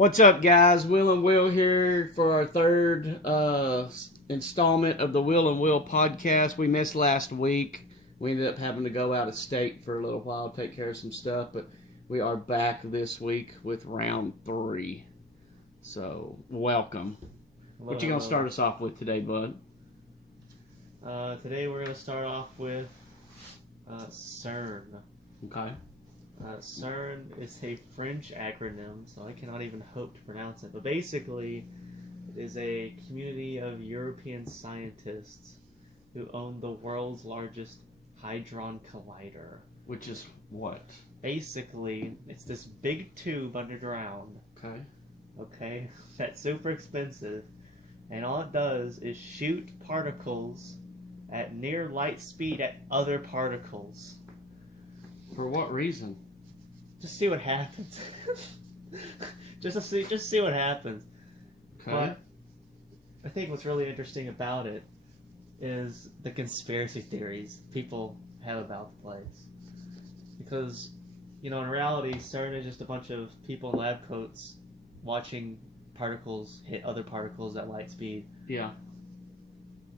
What's up, guys? Will and Will here for our third installment of the Will and Will podcast. We missed last week. We ended up having to go out of state for a little while, take care of some stuff, but we are back this week with round 3. So, welcome. Hello, What you going to start us off with today, bud? Today we're going to start off with CERN. Okay. CERN is a French acronym, so I cannot even hope to pronounce it. But basically, it is a community of European scientists who own the world's largest Hadron Collider. Which is what? Basically, it's this big tube underground. Okay. Okay? That's super expensive. And all it does is shoot particles at near light speed at other particles. For what reason? Just see what happens. just see what happens. Okay. But I think what's really interesting about it is the conspiracy theories people have about the place. Because, in reality, CERN is just a bunch of people in lab coats watching particles hit other particles at light speed. Yeah.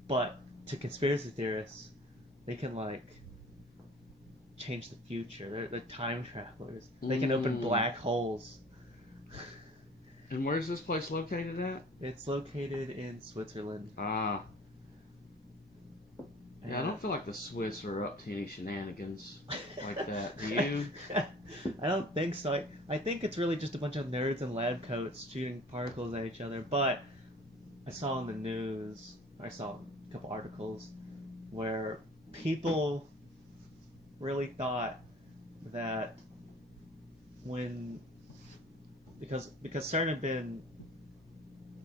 But to conspiracy theorists, they can, change the future. They're time travelers. They can open black holes. And where's this place located at? It's located in Switzerland. Ah. Yeah, I don't feel like the Swiss are up to any shenanigans like that. Do you? I don't think so. I think it's really just a bunch of nerds in lab coats shooting particles at each other. But I saw in the news, I saw a couple articles where people really thought that because CERN had been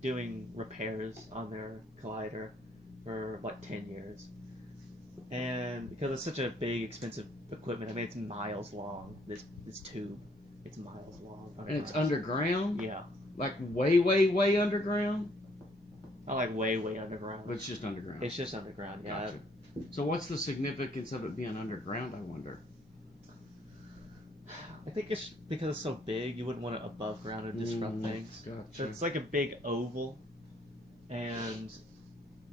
doing repairs on their collider for 10 years, and because it's such a big expensive equipment, I mean it's miles long, this tube, it's miles long, And it's underground? Yeah, Like way underground? not way underground, But it's just underground. it's just underground. Yeah. Gotcha. So what's the significance of it being underground, I wonder? I think it's because it's so big, you wouldn't want it above ground and disrupt things. Gotcha. So it's like a big oval, and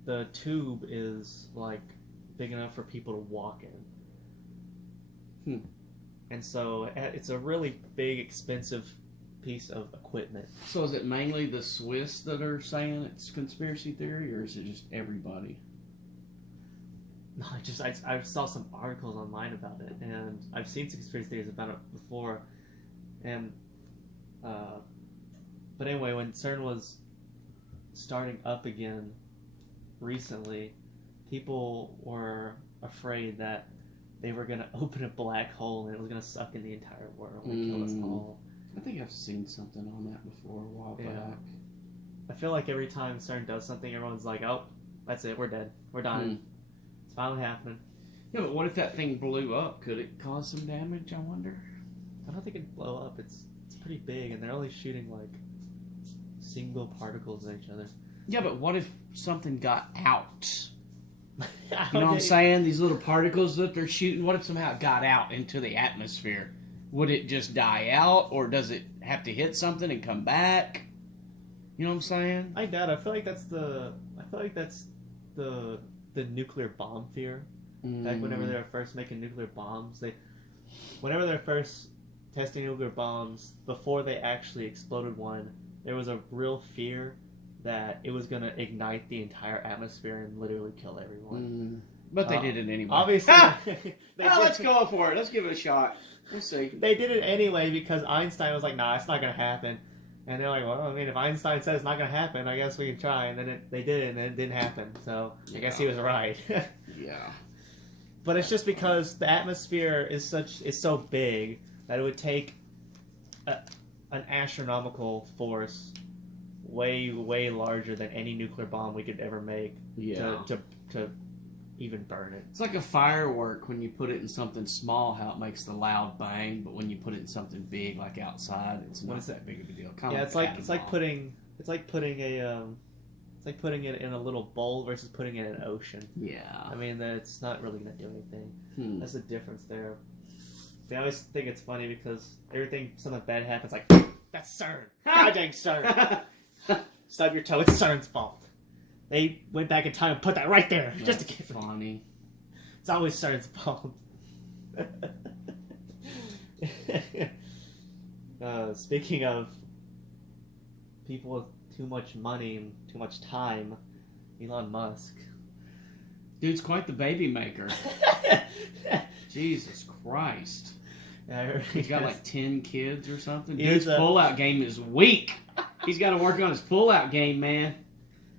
the tube is big enough for people to walk in. And so it's a really big, expensive piece of equipment. So is it mainly the Swiss that are saying it's conspiracy theory, or is it just everybody? No, I saw some articles online about it, and I've seen some conspiracy theories about it before. And but anyway, when CERN was starting up again recently, people were afraid that they were going to open a black hole and it was going to suck in the entire world and kill us all. I think I've seen something on that before a while back. I feel like every time CERN does something, everyone's like, "Oh, that's it, we're dead, we're dying." It's finally happening. Yeah, but what if that thing blew up? Could it cause some damage, I wonder? I don't think it'd blow up. It's pretty big, and they're only shooting single particles at each other. Yeah, but what if something got out? You You know what I'm saying? These little particles that they're shooting, what if somehow it got out into the atmosphere? Would it just die out, or does it have to hit something and come back? You know what I'm saying? I doubt it. I feel like that's the nuclear bomb fear. Back whenever they were first making nuclear bombs, whenever they're first testing nuclear bombs, before they actually exploded one, there was a real fear that it was going to ignite the entire atmosphere and literally kill everyone. But they did it anyway. Obviously, let's go for it. Let's give it a shot. We'll see. They did it anyway because Einstein was like, "Nah, it's not going to happen." And they're like, "Well, I mean, if Einstein says it's not going to happen, I guess we can try." And then they did it, and it didn't happen. So I guess he was right. Yeah. But it's just because the atmosphere is so big that it would take an astronomical force, way larger than any nuclear bomb we could ever make. Yeah. To even burn it. It's like a firework when you put it in something small, how it makes the loud bang, but when you put it in something big, like outside, it's not that big of a deal. Yeah, it's like putting it in a little bowl versus putting it in an ocean. Yeah. I mean, it's not really going to do anything. That's the difference there. See, I always think it's funny because something bad happens, That's CERN. God dang CERN. Stub your toe. It's CERN's fault. They went back in time and put that right there. That's just to get funny. It's always CERN's fault. Speaking of people with too much money and too much time, Elon Musk. Dude's quite the baby maker. Jesus Christ. He's got like 10 kids or something. Dude's pull-out game is weak. He's got to work on his pull-out game, man.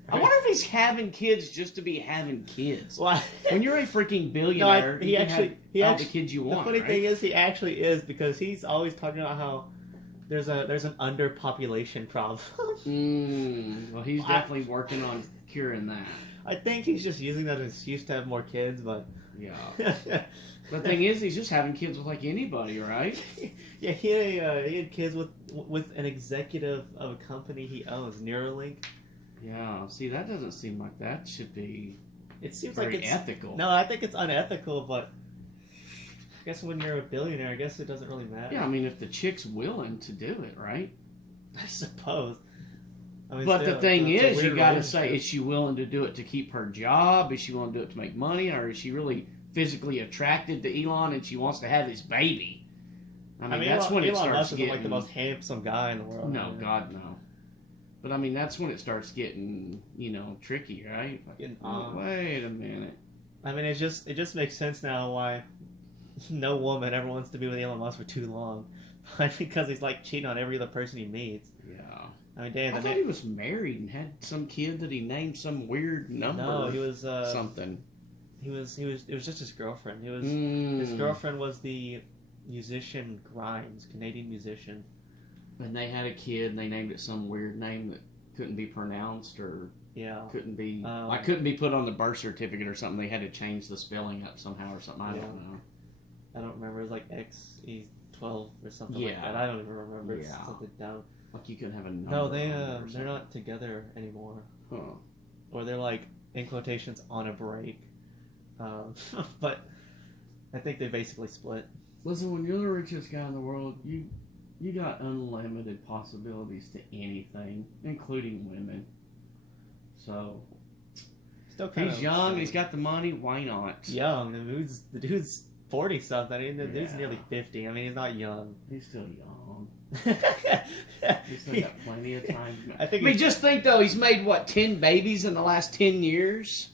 I wonder if he's having kids just to be having kids. Why? When you're a freaking billionaire, he actually all the kids you want. The funny right? thing is, he actually is, because he's always talking about how there's an underpopulation problem. Well, he's definitely working on curing that. I think he's just using that as an excuse to have more kids, but yeah. The thing is, he's just having kids with like anybody, right? Yeah, he had kids with an executive of a company he owns, Neuralink. Yeah, see, that doesn't seem like that should be. It seems very like it's ethical. No, I think it's unethical, but I guess when you're a billionaire, I guess it doesn't really matter. Yeah, I mean, if the chick's willing to do it, right? I suppose. I mean, but still, the thing is, you got to say, relationship. is she willing to do it to keep her job? Is she willing to do it to make money? Or is she really physically attracted to Elon and she wants to have his baby? I mean that's when it Elon starts Musk getting... is like the most handsome guy in the world. No, man. God, no. But I mean, that's when it starts getting, tricky, right? Like, wait a minute. I mean, it just makes sense now why no woman ever wants to be with Elon Musk for too long. Because he's like cheating on every other person he meets. Yeah. I mean, damn. I thought he was married and had some kid that he named some weird number. No, he was something. It was just his girlfriend. His girlfriend was the musician Grimes, Canadian musician. And they had a kid, and they named it some weird name that couldn't be pronounced, or couldn't be couldn't be put on the birth certificate or something. They had to change the spelling up somehow or something. I don't know. I don't remember. It was like XE12 or something like that. I don't even remember. It's something dumb. Like you can have a number. No, they're not together anymore. Huh. Or they're like in quotations on a break. But I think they basically split. Listen, when you're the richest guy in the world, you got unlimited possibilities to anything, including women. So still he's young, and he's got the money. Why not? Young. The dude's 40 something. I mean, the dude's nearly 50. I mean, he's not young. He's still young. He's still got plenty of time. I think. Just think though, he's made 10 babies in the last 10 years,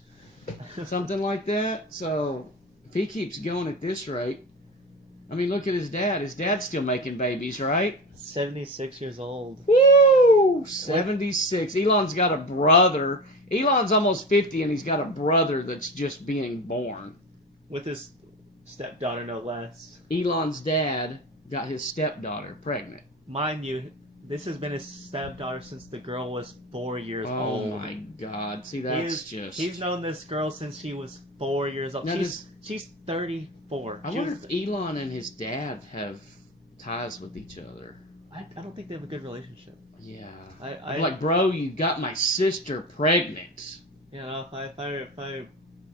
something like that. So if he keeps going at this rate. I mean, look at his dad. His dad's still making babies, right? 76 years old. Woo! 76. Elon's got a brother. Elon's almost 50, and he's got a brother that's just being born. With his stepdaughter, no less. Elon's dad got his stepdaughter pregnant. Mind you, this has been his stepdaughter since the girl was 4 years old. Oh, my God. See, that's He's known this girl since she was 4 years old. She's 34. I wonder if Elon and his dad have ties with each other. I don't think they have a good relationship. Yeah. I'm like, bro, you got my sister pregnant. Yeah, if I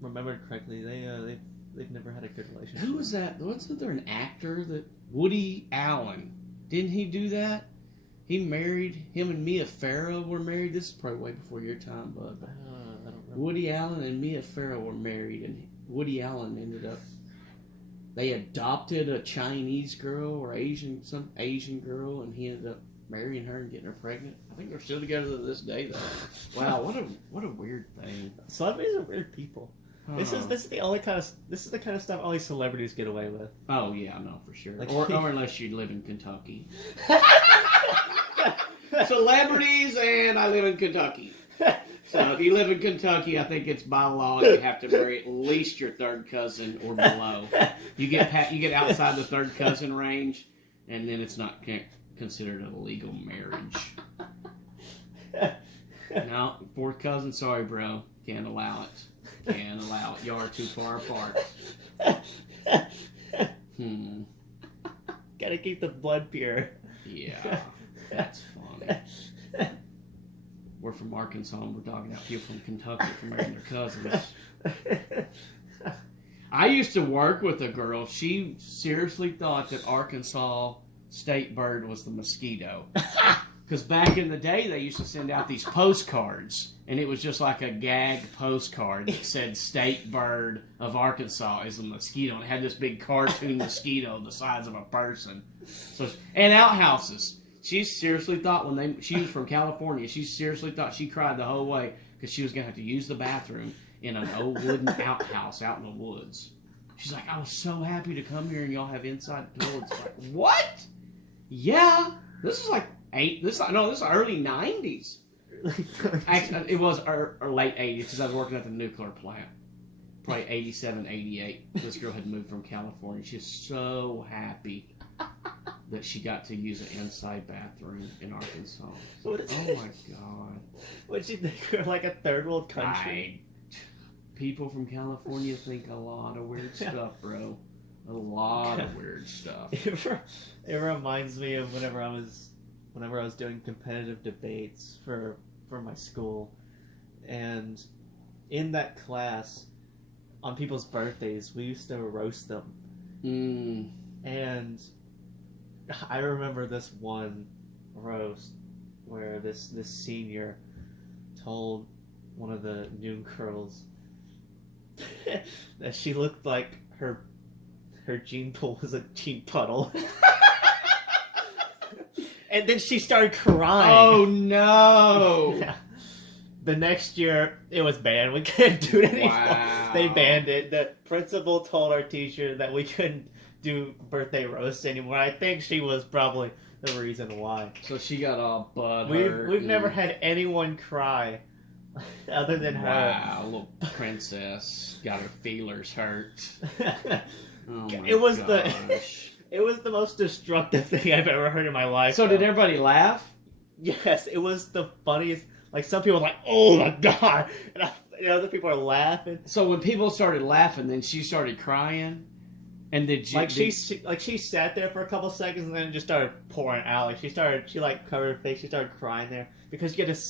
remembered correctly, they've never had a good relationship. Who was that? Wasn't there an actor that... Woody Allen. Didn't he do that? He married... Him and Mia Farrow were married. This is probably way before your time, bud. I don't remember. Woody Allen and Mia Farrow were married, and Woody Allen ended up... They adopted a Chinese girl or some Asian girl, and he ended up marrying her and getting her pregnant. I think they're still together to this day, though. Wow, what a weird thing. Celebrities are weird people. This is the kind of stuff only celebrities get away with. Oh yeah, no, for sure. Like, or unless you live in Kentucky. Celebrities, and I live in Kentucky. So if you live in Kentucky, I think it's by law you have to marry at least your third cousin or below. You get outside the third cousin range, and then it's not considered a legal marriage. No, fourth cousin, sorry, bro, can't allow it. Can't allow it. You are too far apart. Gotta keep the blood pure. Yeah, that's funny. We're from Arkansas, and we're dogging out people from Kentucky for marrying their cousins. I used to work with a girl. She seriously thought that Arkansas State bird was the mosquito. Because back in the day, they used to send out these postcards, and it was just like a gag postcard that said "State bird of Arkansas is a mosquito," and it had this big cartoon mosquito the size of a person. So, and outhouses. She seriously thought she was from California. She seriously thought she cried the whole way because she was gonna have to use the bathroom in an old wooden outhouse out in the woods. She's like, I was so happy to come here and y'all have inside toilets. Like, what? Yeah, this is like this is early 90s. Actually, it was late 80s because I was working at the nuclear plant. Probably 87, 88. This girl had moved from California. She's so happy that she got to use an inside bathroom in Arkansas. Oh my god. What'd you think? We're like a third world country? People from California think a lot of weird stuff, bro. A lot of weird stuff. It reminds me of whenever I was doing competitive debates for my school, and in that class, on people's birthdays, we used to roast them. And I remember this one roast where this senior told one of the new girls that she looked like her gene pool was a gene puddle. And then she started crying. Oh no! Yeah. The next year, it was banned. We couldn't do it anymore. Wow. They banned it. The principal told our teacher that we couldn't do birthday roasts anymore. I think she was probably the reason why. So she got all butthurt. We've never had anyone cry other than her. Wow, little princess got her feelers hurt. Oh my It was gosh. It was the most destructive thing I've ever heard in my life. So did everybody laugh? Yes, it was the funniest. Like, some people were like, oh my god, and other people are laughing. So when people started laughing, then she started crying, and she sat there for a couple seconds and then just started pouring out. Like, she covered her face. She started crying there because you just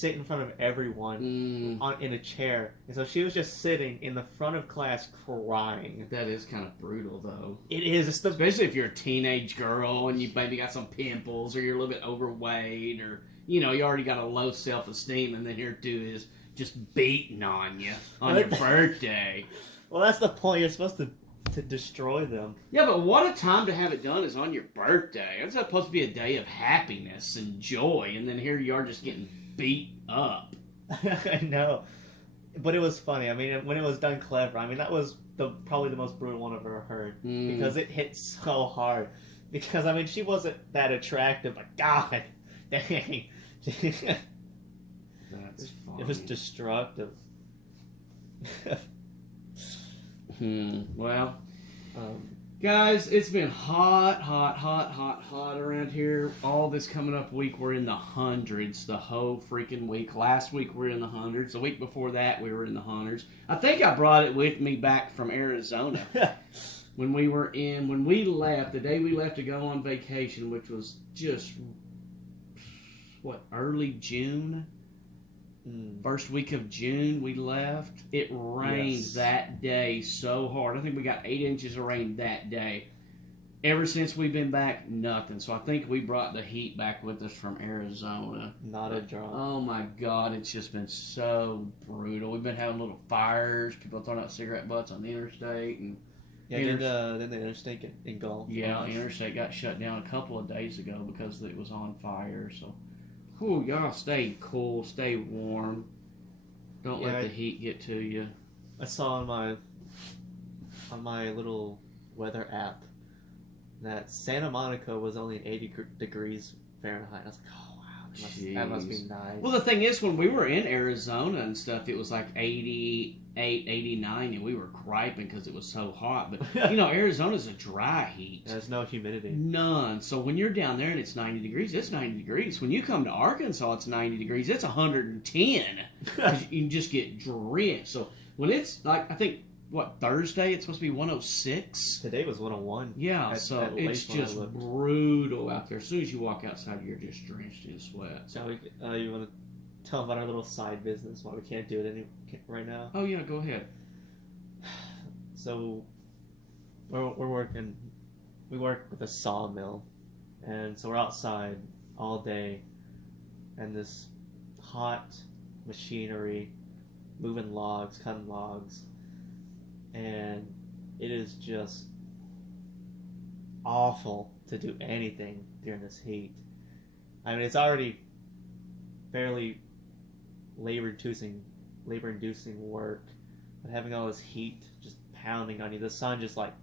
sit in front of everyone in a chair, and so she was just sitting in the front of class crying. That is kind of brutal, though. It is, especially if you're a teenage girl and you maybe got some pimples or you're a little bit overweight or you already got a low self-esteem, and then here too is just beating on you on your birthday. Well, that's the point. You're supposed to destroy them. Yeah, but what a time to have it done is on your birthday. It's supposed to be a day of happiness and joy, and then here you are just getting beat up. I know, but it was funny. I mean, when it was done clever, I mean, that was probably the most brutal one I've ever heard because it hit so hard. Because I mean, she wasn't that attractive, but God, dang, that's funny. It was destructive. Well, guys, it's been hot around here. All this coming up week, we're in the hundreds the whole freaking week. Last week we were in the hundreds. The week before that we were in the hundreds. I think I brought it with me back from Arizona. When we left, the day we left to go on vacation, which was just, early June? First week of June we left. It rained that day so hard. I think we got 8 inches of rain that day. Ever since we've been back, nothing. So I think we brought the heat back with us from Arizona. Not a drop. Oh my God, it's just been so brutal. We've been having little fires, people throwing out cigarette butts on the interstate, and then the interstate get engulfed. Yeah, the interstate got shut down a couple of days ago because it was on fire. So, y'all stay cool, stay warm. Don't let the heat get to you. I saw on my little weather app that Santa Monica was only 80 degrees Fahrenheit. I was like, oh wow, that must be nice. Well, the thing is, when we were in Arizona and stuff, it was like 88, 89, and we were griping because it was so hot. But, Arizona's a dry heat. There's no humidity. None. So when you're down there and it's 90 degrees, it's 90 degrees. When you come to Arkansas, it's 90 degrees. It's 110. Because you can just get drenched. So when it's, like, I think, Thursday, it's supposed to be 106? Today was 101. Yeah, so it's just brutal out there. As soon as you walk outside, you're just drenched in sweat. So you want to tell about our little side business, why we can't do it right now? Oh, yeah, go ahead. So we're working we work with a sawmill, and so we're outside all day, and this hot machinery moving logs, cutting logs, and it is just awful to do anything during this heat. I mean, it's already fairly labor-inducing work, but having all this heat just pounding on you, the sun just like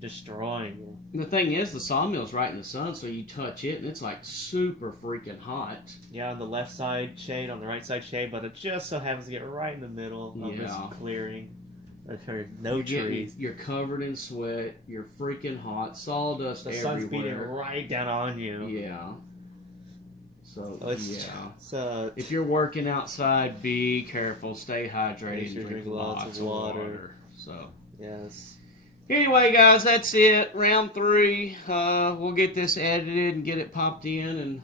destroying you. And the thing is, the sawmill's right in the sun, so you touch it and it's like super freaking hot. Yeah, on the left side shade, on the right side shade, but it just so happens to get right in the middle of this clearing. There are no trees. You're covered in sweat. You're freaking hot. Sawdust everywhere. The sun's beating right down on you. Yeah. So if you're working outside, be careful. Stay hydrated. Sure drink lots of water. So yes. Anyway, guys, that's it. Round 3. We'll get this edited and get it popped in and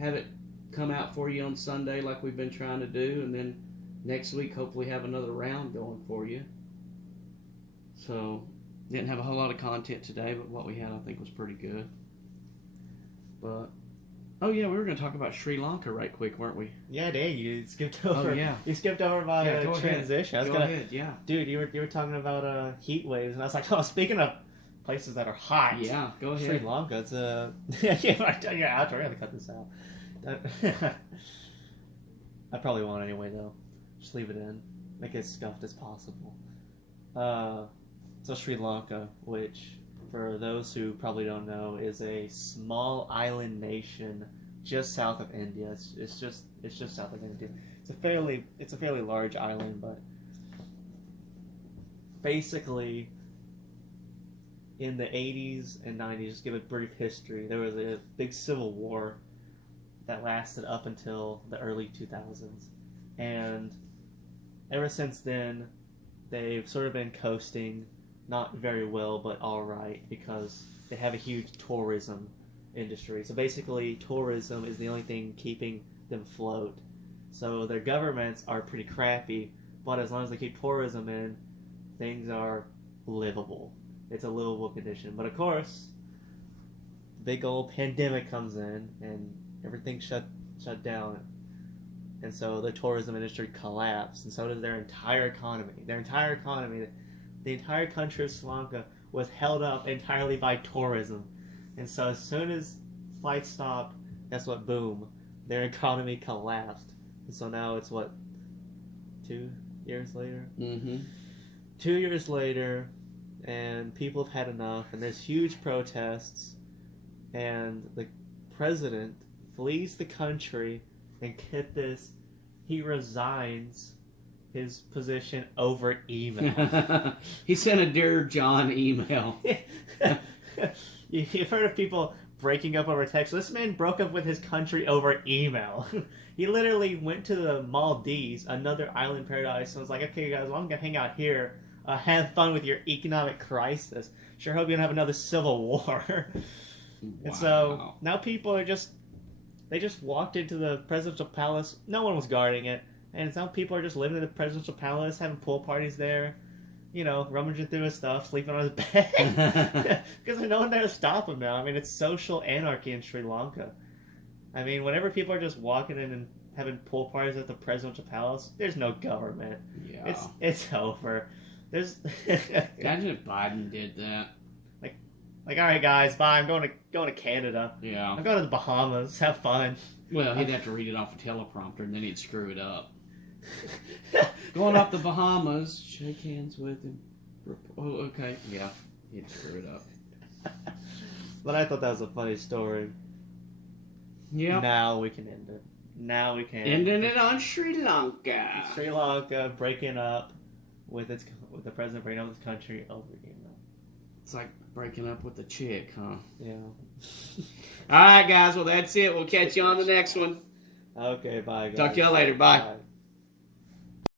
have it come out for you on Sunday like we've been trying to do. And then next week, hopefully have another round going for you. So, didn't have a whole lot of content today, but what we had I think was pretty good. But, oh yeah, we were going to talk about Sri Lanka right quick, weren't we? Yeah, dang, you skipped over. Oh, yeah. You skipped over my transition. Go ahead, yeah. Dude, you were talking about heat waves, and I was like, oh, speaking of places that are hot. Yeah, go ahead. Sri Lanka, it's a... yeah, I'll try to cut this out. I probably won't anyway, though. Just leave it in. Make it as scuffed as possible. So Sri Lanka, which, for those who probably don't know, is a small island nation just south of India. It's just south of India. It's a fairly large island, but basically in the 80s and 90s, just give a brief history, there was a big civil war that lasted up until the early 2000s. And ever since then, they've sort of been coasting, not very well, but alright, because they have a huge tourism industry. So basically, tourism is the only thing keeping them afloat. So their governments are pretty crappy, but as long as they keep tourism in, things are livable. It's a livable condition. But of course, the big old pandemic comes in, and everything shut down. And so the tourism industry collapsed, and so does their entire economy. The entire country of Sri Lanka was held up entirely by tourism. And so as soon as flights stopped, guess what? Boom. Their economy collapsed. And so now it's 2 years later? Mm-hmm. 2 years later, and people have had enough, and there's huge protests, and the president flees the country, and get this, he resigns his position over email. He sent a Dear John email. You've heard of people breaking up over text. This man broke up with his country over email. He literally went to the Maldives, another island paradise, and was like, okay, guys, well, I'm going to hang out here. Have fun with your economic crisis. Sure hope you don't have another civil war. Wow. And so now people are they just walked into the presidential palace. No one was guarding it. And now people are just living in the presidential palace, having pool parties there, rummaging through his stuff, sleeping on his bed. Because there's no one there to stop him now. I mean, it's social anarchy in Sri Lanka. I mean, whenever people are just walking in and having pool parties at the presidential palace, there's no government. Yeah. It's over. Imagine if Biden did that. Like, all right, guys, bye. I'm going to Canada. Yeah. I'm going to the Bahamas. Have fun. Well, he'd have to read it off a teleprompter, and then he'd screw it up. Going off the Bahamas, shake hands with him. Oh, okay. Yeah, he'd screw it up. But I thought that was a funny story. Yeah. Now we can end it. Ending it on Sri Lanka. Sri Lanka breaking up with the president breaking up with the country over email. It's like breaking up with a chick, huh? Yeah. All right, guys. Well, that's it. We'll catch you on the next one. Okay, bye, guys. Talk to y'all later. Bye.